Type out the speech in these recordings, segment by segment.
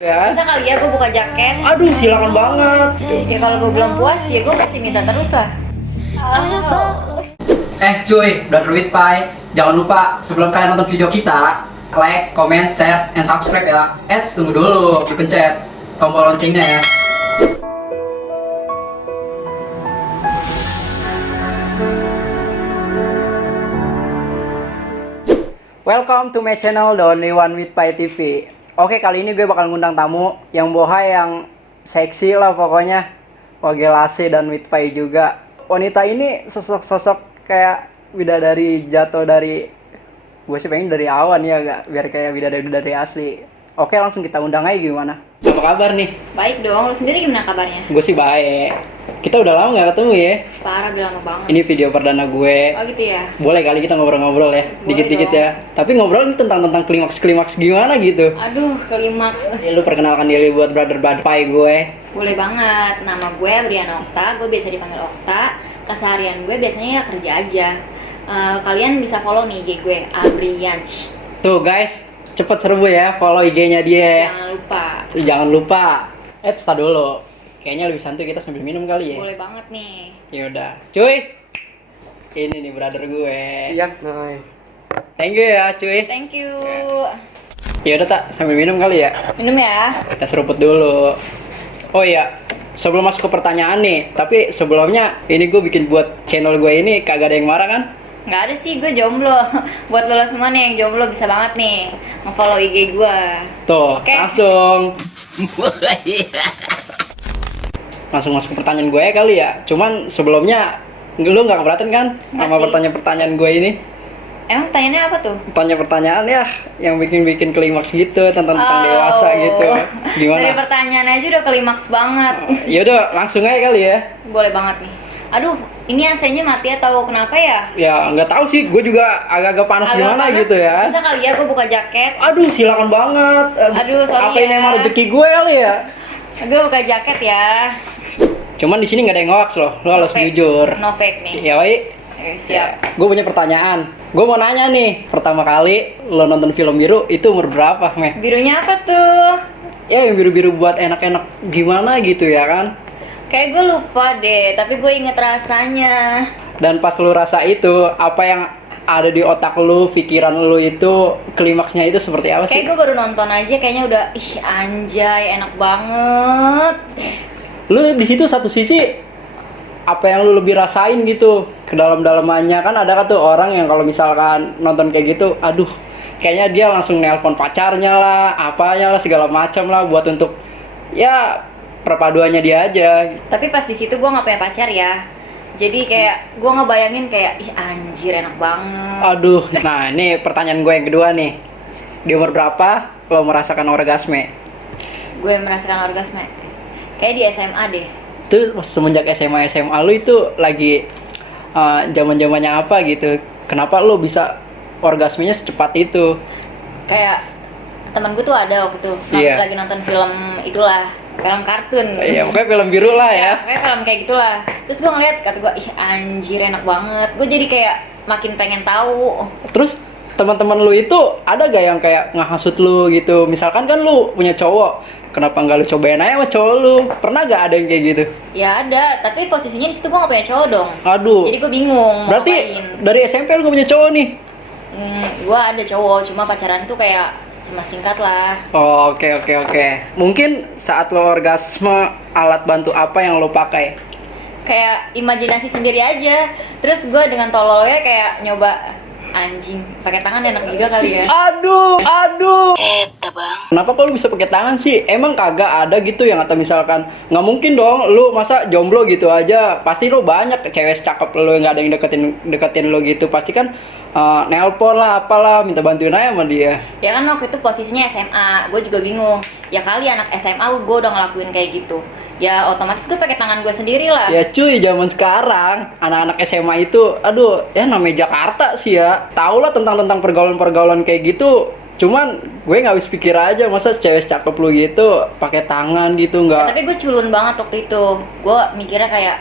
Ya. Bisa kali ya gue buka jaket. Aduh, silakan banget. Ya kalau gue belum puas ya gue pasti minta terus lah. Cuy, udah duit pai. Jangan lupa sebelum kalian nonton video kita, like, comment, share, and subscribe ya. Tunggu dulu, dipencet tombol loncengnya ya. Welcome to my channel, The Only One with Pai TV. Oke, kali ini gue bakal ngundang tamu yang bohai yang seksi lah pokoknya. Wagelase dan with Pai juga. Wanita ini sosok kayak bidadari jatuh dari, gue sih pengen dari awan ya, gak? Biar kayak bidadari asli. Oke, langsung kita undang aja gimana? Apa kabar nih? Baik dong, lu sendiri gimana kabarnya? Gue sih baik. Kita udah lama gak ketemu ya? Parah, udah lama banget. Ini video perdana gue. Oh gitu ya? Boleh kali kita ngobrol-ngobrol ya? Boleh Dikit-dikit dong. ya. Tapi ngobrol ini tentang klimaks gimana gitu. Aduh, klimaks. Ya, lu perkenalkan diri buat brother Pai gue. Boleh banget, nama gue Briana Okta, gue biasa dipanggil Okta. Keseharian gue biasanya ya kerja aja. Kalian bisa follow nih IG gue, Abrianch. Tuh guys, cepet serbu ya follow IG-nya dia. Jangan lupa. Jangan lupa. Start dulu. Kayaknya lebih santuy kita sambil minum kali ya. Boleh banget nih. Ya udah, cuy. Ini nih brother gue. Siap, Noy. Thank you ya, cuy. Thank you. Ya udah tak sambil minum kali ya. Minum ya. Kita seruput dulu. Oh iya, sebelum masuk ke pertanyaan nih, tapi sebelumnya ini gue bikin buat channel gue ini kagak ada yang marah kan? Nggak ada sih, gue jomblo. Buat lo semua nih yang jomblo bisa banget nih nge-follow IG gue. Tuh, Oke. langsung masuk ke pertanyaan gue kali ya. Cuman sebelumnya lu nggak keberatan kan sama Masih. pertanyaan gue ini? Emang pertanyaannya apa tuh? Pertanyaan ya yang bikin klimaks gitu tentang dewasa gitu. Dari Gimana? pertanyaan aja udah klimaks banget. Ya udah langsung aja kali ya. Boleh banget nih. Aduh, ini AC-nya mati atau kenapa ya? Ya nggak tahu sih, gue juga agak-agak panas Agak gimana panas. gitu ya. Bisa kali ya gue buka jaket. Aduh, silakan banget. Aduh, sorry Apa ini ya. emang rezeki gue kali ya? Gue buka jaket ya. Cuman di sini nggak ada yang hoax loh, lo harus No fake. jujur. No fake nih. Ya, Wai. Siap. Gue punya pertanyaan. Gue mau nanya nih, pertama kali lo nonton film biru itu umur berapa, Meh? Birunya apa tuh? Ya yang biru-biru buat enak-enak gimana gitu ya kan? Kayak gue lupa deh, tapi gue inget rasanya. Dan pas lo rasa itu, apa yang ada di otak lo, pikiran lo itu, klimaksnya itu seperti apa sih? Kayak gue baru nonton aja, kayaknya udah, ih anjay, enak banget. Lo di situ satu sisi, apa yang lo lebih rasain gitu, ke dalam-dalamannya kan ada kan tuh orang yang kalau misalkan nonton kayak gitu, aduh, kayaknya dia langsung nelpon pacarnya lah, apanya lah, segala macam lah buat untuk ya perpaduannya dia aja. Tapi pas di situ gue nggak punya pacar ya. Jadi kayak gue ngebayangin kayak, ih anjir enak banget. Aduh, nah ini pertanyaan gue yang kedua nih. Di umur berapa lo merasakan orgasme? Gue merasakan orgasme kayak di SMA deh. Itu semenjak SMA lo itu lagi zaman-zamannya apa gitu? Kenapa lo bisa orgasmenya secepat itu? Kayak teman gue tuh ada waktu itu Iya. lagi nonton film itulah, film kartun. Iya, pokoknya film biru lah ya. Kayak film kayak gitulah. Terus gue ngeliat, kata gue, ih anjir enak banget. Gue jadi kayak makin pengen tahu. Terus teman-teman lu itu ada gak yang kayak ngehasut lu gitu? Misalkan kan lu punya cowok, kenapa nggak lu cobain aja sama cowok lu? Pernah gak ada yang kayak gitu? Ya ada, tapi posisinya di situ gue gak punya cowok dong. Aduh. Jadi gue bingung mau Berarti ngapain. dari SMP lu gak punya cowok nih? Gue ada cowok, cuma pacaran tuh kayak cuma singkat lah. Oh, oke. Mungkin saat lo orgasme, alat bantu apa yang lo pakai? Kayak imajinasi sendiri aja. Terus gue dengan tololnya kayak nyoba, anjing pakai tangan enak juga kali ya. Aduh. Kenapa kok lu bisa pakai tangan sih? Emang kagak ada gitu yang atau misalkan nggak mungkin dong lu masa jomblo gitu aja. Pasti lu banyak cewek cakep lu yang nggak ada yang deketin lu gitu. Pasti kan nelpon lah apalah minta bantuin aja sama dia. Ya kan waktu itu posisinya SMA, gue juga bingung. Ya kali anak SMA gue udah ngelakuin kayak gitu. Ya otomatis gue pakai tangan gue sendiri lah. Ya cuy, zaman sekarang anak-anak SMA itu, aduh, ya namanya Jakarta sih ya. Tau lah tentang pergaulan-pergaulan kayak gitu. Cuman gue nggak habis pikir aja masa cewek cakep lu gitu pakai tangan gitu Ya, nggak. tapi gue culun banget waktu itu. Gue mikirnya kayak,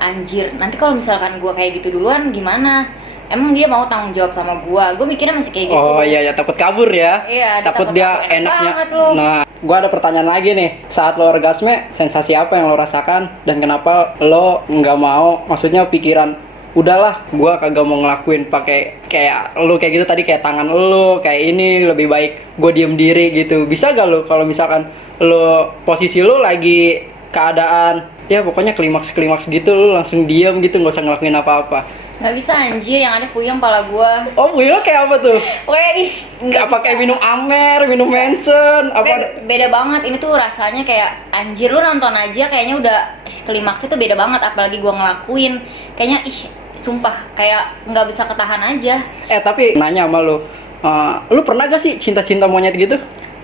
anjir, nanti kalau misalkan gue kayak gitu duluan gimana? Emang dia mau tanggung jawab sama gue? Gue mikirnya masih kayak gitu. Oh iya ya takut kabur ya. Iya, takut takut dia kabur. Enak enaknya. banget lu. Nah, gua ada pertanyaan lagi nih. Saat lo orgasme, sensasi apa yang lo rasakan dan kenapa lo nggak mau? Maksudnya pikiran, udahlah, gua kagak mau ngelakuin pakai kayak lo kayak gitu tadi, kayak tangan lo kayak ini, lebih baik gua diem diri gitu. Bisa gak lo kalau misalkan lo posisi lo lagi keadaan ya pokoknya klimaks gitu, lo langsung diem gitu, nggak usah ngelakuin apa-apa? Nggak bisa anjir, yang ada puyeng pala gua. Oh, lo kayak apa tuh? Weh, ih, nggak Apa bisa. kayak minum Amer, minum Manson, apa? Beda banget, ini tuh rasanya kayak anjir, lu nonton aja kayaknya udah klimaksnya tuh beda banget, apalagi gua ngelakuin kayaknya sumpah kayak nggak bisa ketahan aja. Tapi nanya sama lu pernah gak sih cinta-cinta monyet gitu?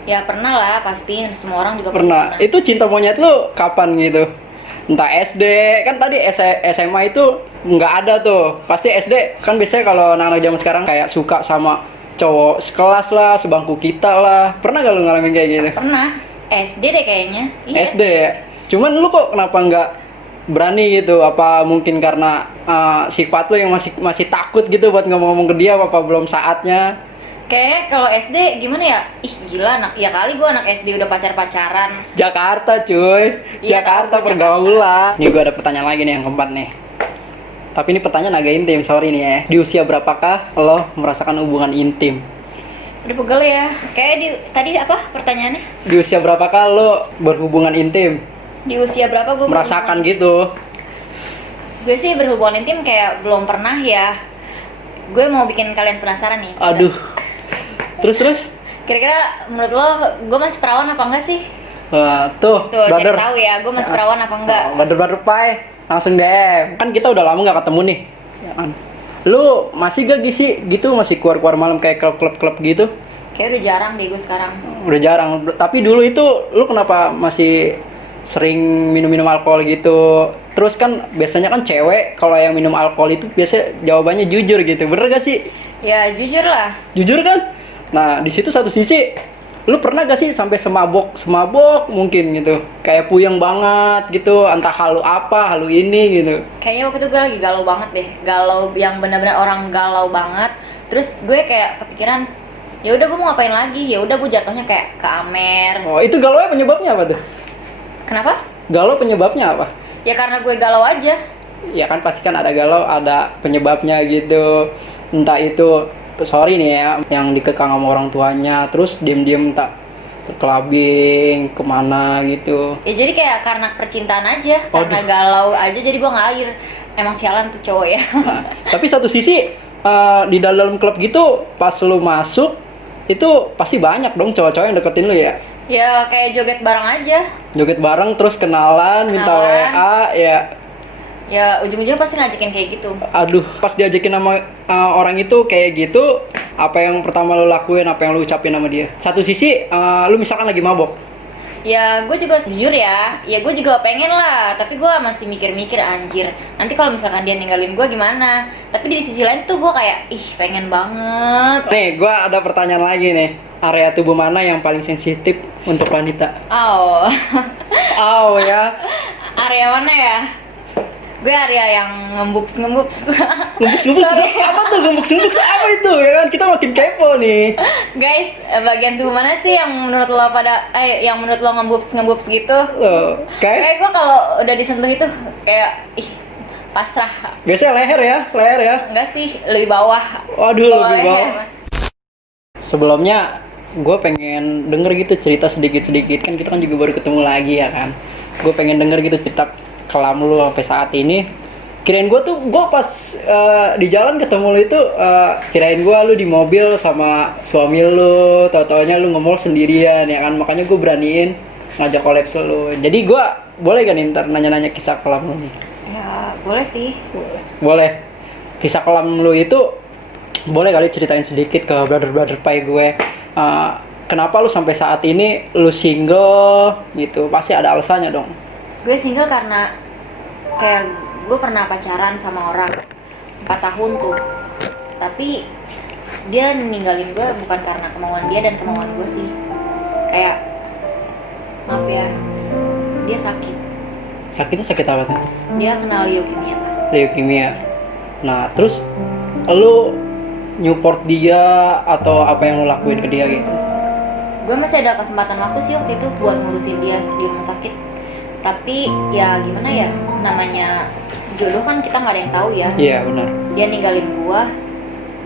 Ya pernah lah, pasti semua orang juga pasti Pernah. Itu cinta monyet lu kapan gitu? Entah SD, kan tadi SMA itu nggak ada tuh. Pasti SD, kan biasanya kalau anak-anak zaman sekarang kayak suka sama cowok sekelas lah, sebangku kita lah. Pernah gak lu ngalamin kayak gitu? Pernah, SD deh kayaknya. Iya, SD ya? Cuman lu kok kenapa nggak berani gitu? Apa mungkin karena sifat lu yang masih takut gitu buat ngomong-ngomong ke dia, apa belum saatnya? Kayaknya kalau SD gimana ya? Ih gila, anak ya kali gua anak SD udah pacaran. Jakarta cuy, Iya, Jakarta tahu gua pergaulan. Nih gue ada pertanyaan lagi nih yang keempat nih. Tapi ini pertanyaan agak intim, sorry nih ya. Di usia berapakah lo merasakan hubungan intim? Udah pegel ya. Kayak tadi apa pertanyaannya? Di usia berapakah lo berhubungan intim? Di usia berapa gua Merasakan gitu? Gue sih berhubungan intim kayak belum pernah ya. Gue mau bikin kalian penasaran nih. Aduh. Terus? Kira-kira menurut lo gue masih perawan apa enggak sih? Wah, tuh, Tuh, cari brother. tahu ya, gue masih perawan apa enggak? Brother pai, langsung DM. Kan kita udah lama nggak ketemu nih. Ya kan? Lu masih gak sih gitu, masih keluar-keluar malam kayak klub-klub gitu? Kayak udah jarang deh gue sekarang. Udah jarang. Tapi dulu itu lu kenapa masih sering minum-minum alkohol gitu? Terus kan biasanya kan cewek kalau yang minum alkohol itu biasa jawabannya jujur gitu. Bener gak sih? Ya jujur lah. Jujur kan? Nah, di situ satu sisi lu pernah gak sih sampai semabok mungkin gitu, kayak puyeng banget gitu, entah halu apa, halu ini gitu? Kayaknya waktu itu gue lagi galau banget deh, galau yang benar-benar orang galau banget. Terus gue kayak kepikiran, ya udah gue mau ngapain lagi? Ya udah gue jatuhnya kayak ke Amer. Oh, itu galau penyebabnya apa tuh? Kenapa? Galau penyebabnya apa? Ya karena gue galau aja. Ya kan pasti kan ada galau, ada penyebabnya gitu. Entah itu, sorry nih ya, yang dikekang sama orang tuanya, terus diem-diem tak clubbing kemana gitu. Ya jadi kayak karena percintaan aja, Aduh. karena galau aja jadi gue ngalir. Emang sialan tuh cowok ya. Nah, tapi satu sisi di dalam klub gitu, pas lu masuk itu pasti banyak dong cowok-cowok yang deketin lu ya. Ya kayak joget bareng aja. Joget bareng terus kenalan, minta Kenalan. WA ya. Ya ujung-ujungnya pasti ngajakin kayak gitu. Aduh, pas diajakin sama orang itu kayak gitu, apa yang pertama lo lakuin, apa yang lo ucapin sama dia? Satu sisi, lu misalkan lagi mabok. Ya gue juga jujur ya gue juga pengen lah, tapi gue masih mikir-mikir anjir. Nanti kalau misalkan dia ninggalin gue gimana? Tapi di sisi lain tuh gue kayak, pengen banget. Nih, gua ada pertanyaan lagi nih. Area tubuh mana yang paling sensitif untuk wanita? Oh, Oh ya, area mana ya? Gue area yang ngembuks. gembuk apa tuh? Gembuk apa itu? Ya kan kita makin kepo nih. Guys, bagian tubuh mana sih yang menurut lo yang menurut lo ngembuks gitu? Loh, Kayak guys, gue kalau udah disentuh itu kayak pasrah. biasanya leher ya. Enggak sih, lebih bawah. Waduh, lebih leher. bawah. Sebelumnya gue pengen denger gitu cerita sedikit-sedikit, kan kita kan juga baru ketemu lagi ya kan. Gue pengen denger gitu cerita kelam lu sampai saat ini. Kirain gue pas di jalan ketemu lu itu, kirain gue lu di mobil sama suami lu, tau-taunya lu nge-mall sendirian ya kan. Makanya gue beraniin ngajak collab lu. Jadi gue boleh kan ntar nanya-nanya kisah kelam lu nih? Ya, boleh sih. Boleh. Kisah kelam lu itu boleh kali ceritain sedikit ke brother pai gue. Kenapa lu sampai saat ini lu single gitu? Pasti ada alasannya dong. Gue single karena kayak gue pernah pacaran sama orang 4 tahun tuh, tapi dia ninggalin gue bukan karena kemauan dia dan kemauan gue sih. Kayak maaf ya, dia sakit. Sakitnya sakit apa tuh? Dia kena leukemia. Leukemia. Nah, terus lu nyupport dia atau apa yang lu lakuin ke dia gitu? gue masih ada kesempatan waktu sih waktu itu buat ngurusin dia di rumah sakit. Tapi ya gimana ya, namanya jodoh kan kita nggak ada yang tahu ya. Iya benar. Dia ninggalin gue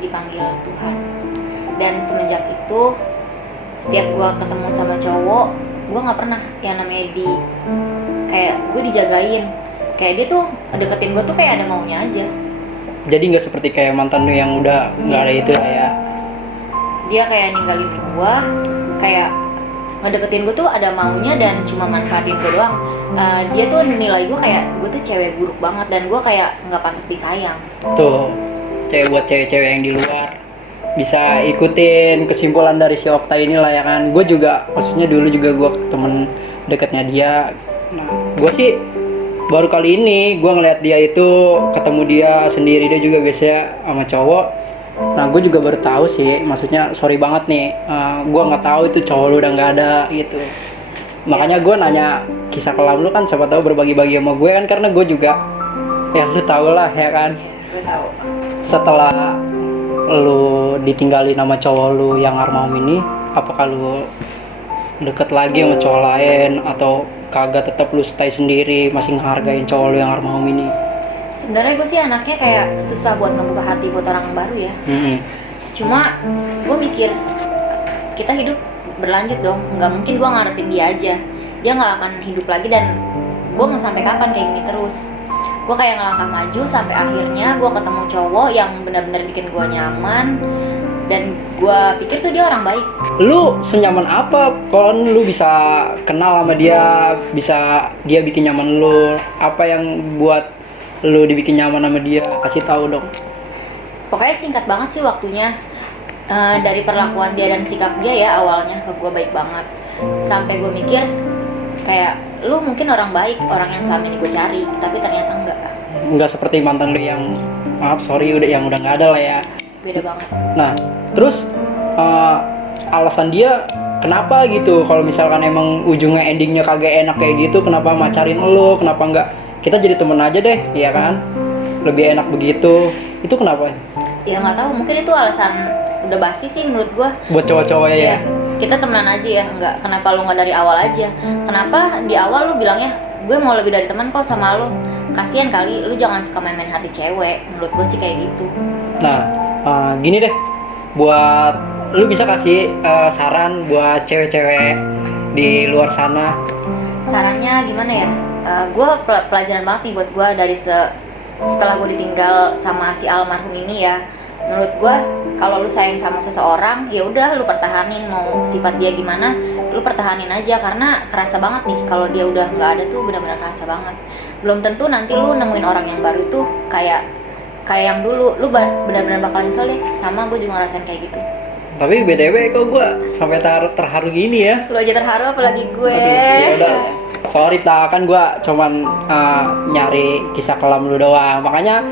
dipanggil Tuhan. Dan semenjak itu setiap gue ketemu sama cowok, gue nggak pernah yang namanya kayak gue dijagain. Kayak dia tuh deketin gue tuh kayak ada maunya aja. Jadi nggak seperti kayak mantan lu yang udah nggak ada itu lah ya. Dia kayak ninggalin gue, kayak ngedeketin gue tuh ada maunya dan cuma manfaatin gue doang. Dia tuh nilai gue kayak gue tuh cewek buruk banget dan gue kayak nggak pantas disayang. Tuh, buat cewek-cewek yang di luar bisa ikutin kesimpulan dari si Okta ini lah ya kan. Gue juga, maksudnya dulu juga gue temen dekatnya dia. Nah, gue sih baru kali ini gue ngeliat dia itu, ketemu dia sendiri, dia juga biasanya sama cowok. Nah, gue juga baru tahu sih, maksudnya sorry banget nih, gue nggak tahu itu cowok lu udah nggak ada gitu. Makanya gue nanya kisah kelam lu kan, siapa tahu berbagi-bagi sama gue kan, karena gue juga ya lu tau lah ya kan. Gue tahu. Setelah lu ditinggalin sama cowok lu yang Armam ini, apakah lu deket lagi sama cowok lain atau kagak, tetap lu stay sendiri masih ngehargain cowok lu yang Armam ini? Sebenarnya gue sih anaknya kayak susah buat ngebuka hati buat orang baru ya. Cuma gue mikir kita hidup berlanjut dong, nggak mungkin gue ngarepin dia aja. Dia nggak akan hidup lagi dan gue mau sampai kapan kayak gini terus. Gue kayak ngelangkah maju sampai akhirnya gue ketemu cowok yang benar-benar bikin gue nyaman dan gue pikir tuh dia orang baik. Lu senyaman apa kalau lu bisa kenal sama dia, bisa dia bikin nyaman lu? Apa yang buat lu dibikin nyaman sama dia? Kasih tahu dong. Pokoknya singkat banget sih waktunya. Dari perlakuan dia dan sikap dia ya, awalnya ke gue baik banget. Sampai gue mikir kayak lu mungkin orang baik, orang yang selama ini gue cari, tapi ternyata enggak. Enggak seperti mantan lu yang maaf sorry yang udah nggak ada lah ya. Beda banget. Nah, terus alasan dia kenapa gitu? Kalau misalkan emang ujungnya endingnya kagak enak kayak gitu, kenapa macarin lu? Kenapa enggak kita jadi temen aja deh, ya kan? Lebih enak begitu. Itu kenapa? Ya nggak tahu, mungkin itu alasan udah basi sih menurut gue. Buat cowok-cowok ya. Kita temenan aja ya, enggak. Kenapa lu nggak dari awal aja? Kenapa di awal lu bilangnya gue mau lebih dari teman kok sama lu? Kasian kali, lu jangan suka main-main hati cewek. Menurut gue sih kayak gitu. Nah, gini deh, buat lu bisa kasih saran buat cewek-cewek di luar sana. Sarannya gimana ya? Gue pelajaran banget nih buat gue dari setelah gue ditinggal sama si almarhum ini ya. Menurut gue kalau lu sayang sama seseorang ya udah lu pertahanin, mau sifat dia gimana lu pertahanin aja, karena kerasa banget nih kalau dia udah nggak ada tuh, benar-benar kerasa banget. Belum tentu nanti lu nemuin orang yang baru tuh kayak yang dulu, lu benar-benar bakal nyesel deh. Sama gue juga ngerasain kayak gitu. Tapi BTW kok gue sampai terharu gini ya. Lu aja terharu apalagi gue. Aduh, ya udah. Sorry tak, kan gue cuman nyari kisah kelam lu doang. Makanya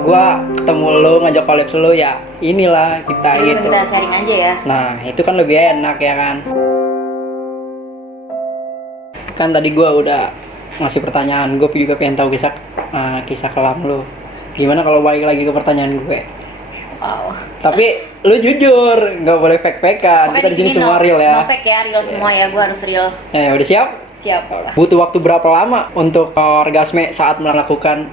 gue ketemu lu, ngajak collab lu ya. Inilah kita gitu. Kita sharing aja ya. Nah, itu kan lebih enak ya kan. Kan tadi gue udah ngasih pertanyaan, gue juga pengen tahu kisah kelam lu. Gimana kalau balik lagi ke pertanyaan gue? Wow. Tapi lu jujur, nggak boleh fake-fakean. Kita di sini semua real ya. No fake ya, real semua ya. Gue harus real. Ya udah siap? Siap. Butuh waktu berapa lama untuk orgasme saat melakukan?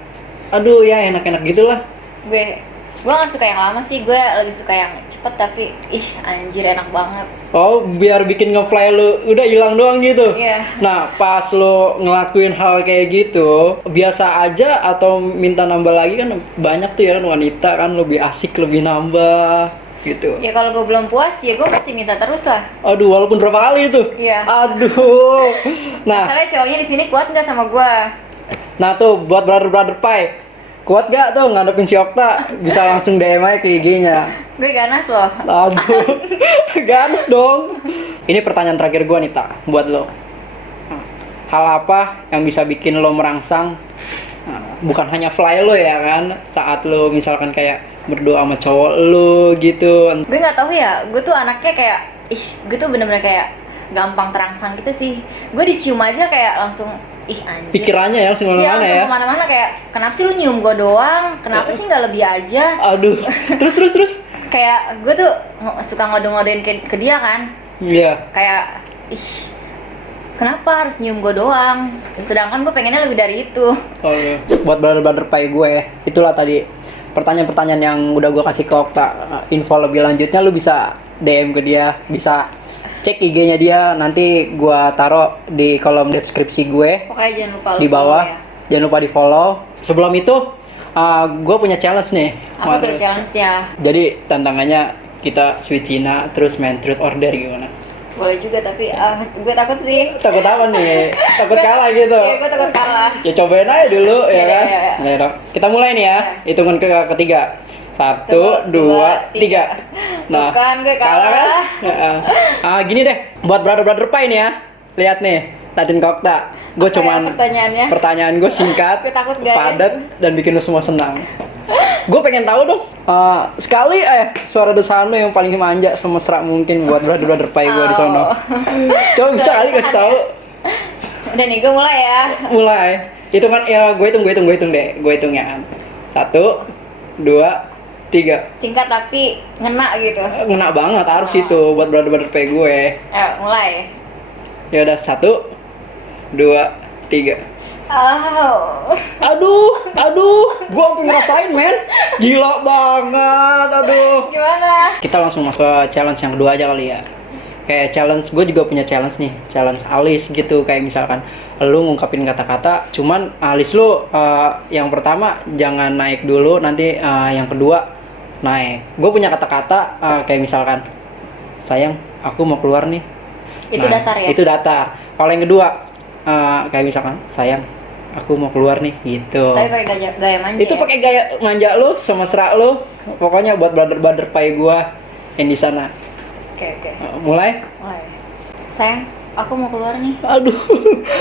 Aduh ya enak-enak gitulah. Gue nggak suka yang lama sih. Gue lebih suka yang cepet tapi anjir enak banget. Oh, biar bikin nge-fly lu udah hilang doang gitu. Iya. Nah, pas lu ngelakuin hal kayak gitu, biasa aja atau minta nambah lagi? Kan banyak tuh ya kan wanita kan lebih asik, lebih nambah gitu. Ya kalau gue belum puas ya gue pasti minta terus lah. Aduh, walaupun berapa kali itu? Iya. Aduh. Nah, Masalahnya cowoknya di sini kuat nggak sama gue? nah tuh buat brother Pai, kuat gak tuh ngadepin si Okta? Bisa langsung DM aja ke IG-nya. Gue ganas loh. Aduh, ganas dong. Ini pertanyaan terakhir gue nih Tak, buat lo. Hal apa yang bisa bikin lo merangsang? Bukan hanya fly lo ya kan, saat lo misalkan kayak berdoa sama cowok lo gitu. Gue nggak tahu ya, gue tuh anaknya kayak gue tuh bener-bener kayak gampang terangsang gitu sih. Gue dicium aja kayak langsung anjir. Pikirannya ya langsung kemana-mana ya. Langsung kemana-mana kayak kenapa sih lu nyium gue doang? Kenapa sih nggak lebih aja? Aduh, terus. Kayak gue tuh suka ngode-ngodein ke dia kan. Iya. Kayak ih, kenapa harus nyium gue doang? Sedangkan gue pengennya lebih dari itu. Oke. Buat brother-brother pai gue, itulah tadi pertanyaan-pertanyaan yang udah gue kasih ke Okta. Info lebih lanjutnya lu bisa DM ke dia, bisa cek IG-nya dia, nanti gue taruh di kolom deskripsi gue Pokoknya jangan lupa lu di bawah. follow ya. Jangan lupa di follow. Sebelum itu, gue punya challenge nih. Apa tuh challenge-nya? Jadi tantangannya kita switch Cina terus main truth order gimana? Boleh juga tapi gue takut sih. Takut apa nih? Takut kalah gitu. Iya, gue takut kalah. Ya cobain aja dulu ya Iya, kan. iya, iya. Nah, dong. Kita mulai nih ya. Hitungan ketiga. 1, 2, 3. Nah, Bukan, gue kalah. kan? Gini deh, buat brother-brother pai nih ya. Lihat nih, Nadine Kokta. Gue Apa ya cuman pertanyaannya? pertanyaan gue singkat, Gue takut, guys. padat, dan bikin lu semua senang. Gue pengen tahu dong, sekali suara desahan lu yang paling manja semesra mungkin buat brother-brother pai gue di sono. Coba bisa kali kasih tahu. Udah nih, gue mulai ya. Mulai. Itu kan ya gue hitung deh. Gue hitung ya kan. 1, 2, 3. Singkat tapi ngena gitu. Ngena banget harus itu buat brother-brother pai gue. Mulai. Ya udah 1, 2, 3. Oh. Aduh, gua sampai ngerasain men. Gila banget, aduh. Gimana? Kita langsung masuk ke challenge yang kedua aja kali ya. Kayak challenge, gue juga punya challenge nih, challenge alis gitu. Kayak misalkan lu ngungkapin kata-kata, cuman alis lu yang pertama jangan naik dulu, nanti yang kedua naik. Gue punya kata-kata kayak misalkan, sayang, aku mau keluar nih. Itu datar ya? Itu datar. Kalau yang kedua kayak misalkan, sayang, aku mau keluar nih, gitu. Tapi pakai gaya manja. Itu ya? pakai gaya manja lu, semesra lu. Pokoknya buat brother-brother pai gua yang di sana. Oke. Mulai. Mulai. Sayang, aku mau keluar nih. Aduh,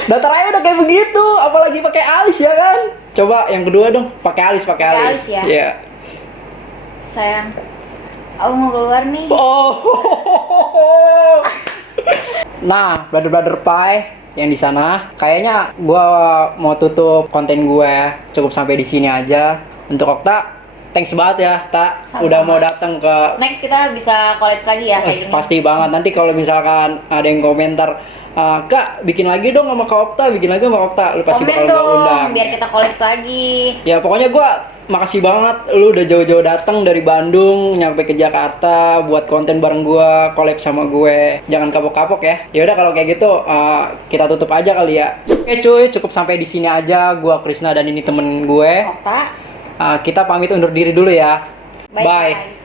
datar aja udah kayak begitu, apalagi pakai alis ya kan? Coba yang kedua dong, pakai alis. Pakai alis ya? Iya. Sayang, aku mau keluar nih. Oh. Nah, brother-brother pai yang di sana, kayaknya gua mau tutup konten gue cukup sampai di sini aja. Untuk Okta, thanks banget ya, Tak. Sama-sama. Udah mau datang ke Next kita bisa collabs lagi ya kayak gini. pasti banget. Nanti kalau misalkan ada yang komentar, Kak, bikin lagi dong sama Kak Okta, bikin lagi sama Kak Okta, lu pasti Komen bakal gua dong, undang. biar kita collabs lagi. Ya pokoknya gua makasih banget lu udah jauh-jauh datang dari Bandung nyampe ke Jakarta buat konten bareng gua, collab sama gue. Jangan kapok-kapok ya. Ya udah kalau kayak gitu kita tutup aja kali ya. Oke cuy, cukup sampai di sini aja. Gua Krisna dan ini temen gue. Okta. Kita pamit undur diri dulu ya. Bye, Bye. guys.